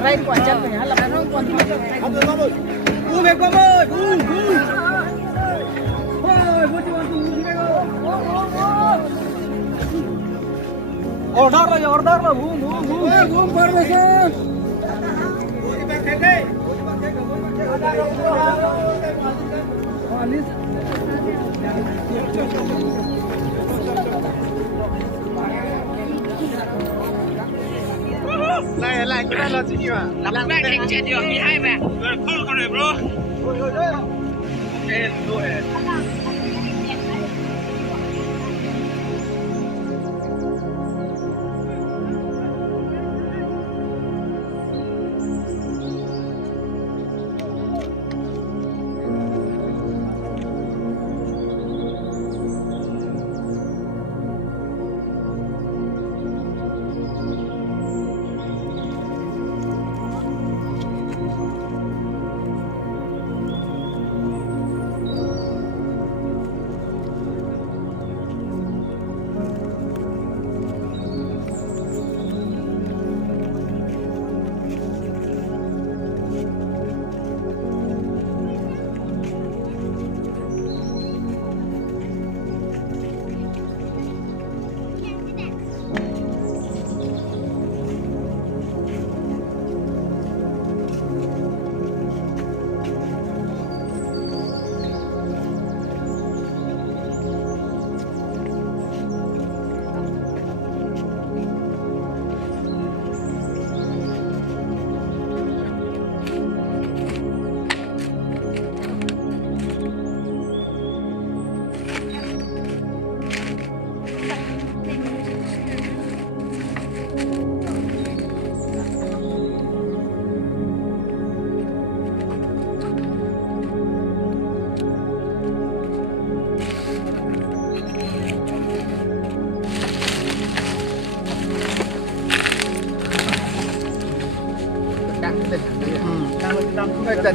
keren quá chất này là nó còn u về con ơi u ôi vô chứ order lah boom formation lại cái này là gì mà làm lại thành trên đường đi hai mẹ cool con này bro okay rồi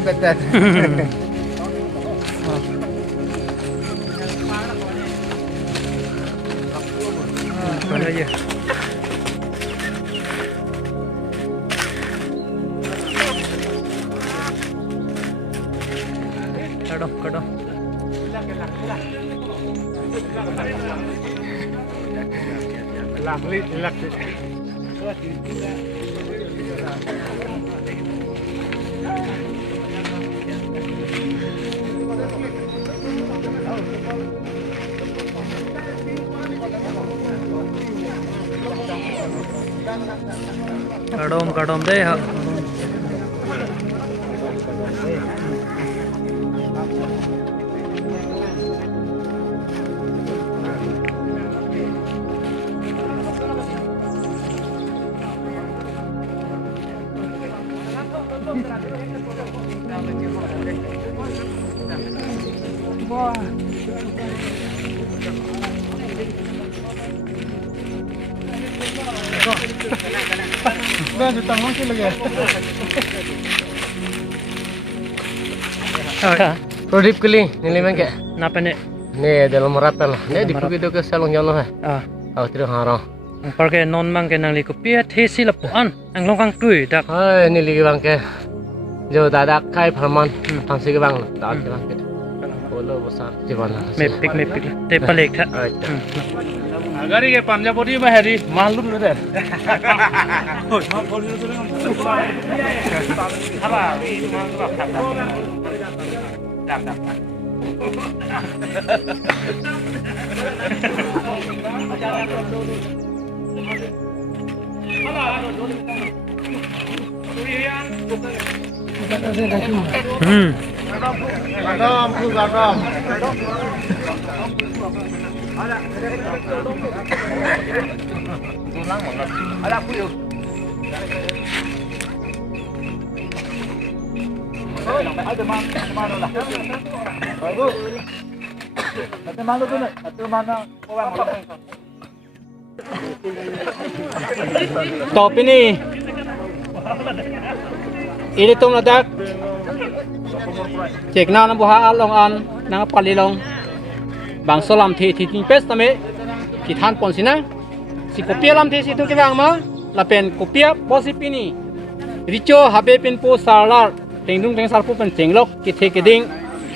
Betul. Mana aja? Kado. Lak. Kadom deh. Dah jutang lagi lagi. Produk keli nilai mana? Napa nih? Nih dalam merata lah. Nih di video ke salong jalan lah. Aku tidak harang. Pergi non mang ke nang liku piat hesi lapuan, ang longkang kui dak. Hai, ini lagi bang ke. Jauh dadak kai perman, tangsi ke bang, tak ke bang ke. Bolo besar cibana. Mepik. Te palek tak. Agari ke Panjabodi mah hari malum lu deh. Gadam. Ada puyuh. Ada mana lah. Bagus. Ada mana tu nak? Ada mana orang orang. Top ini tu meledak. Cek na buha along an nang palilong. Bang solam thi pes tame kithan ponsina si kopia lam thi situ ke bang ma la pen kopia posipini rico habe pen po sarlar tengdung teng sarpu pen tenglok kithe keding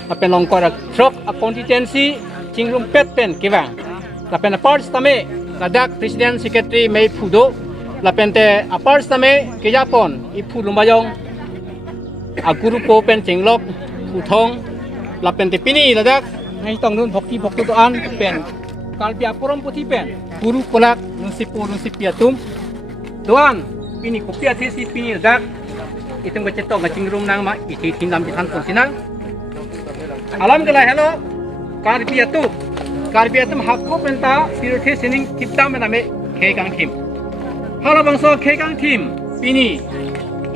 apen longkor trok a constituency chingrum pet pen kewang lapen apart tame ladak president secretary mei phudo lapen te apart tame ke japon i phulum bayong a guru po pen tenglok puthong lapen te pini ladak ngai tong nun bhokti bhoktu to an pen kalpia porom puthi pen guru kolak nunsipia tum doan pini kopia thesi pini ladak itong bacetong ngachingrum nang ma iti tinam pitan pon sinang alam gala hello karpia tum hakko penta pirothe sining kipta mename khekang thim hala bangso khekang thim pini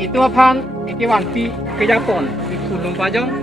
itu aphan iti wan pi ke japon i phulum pajong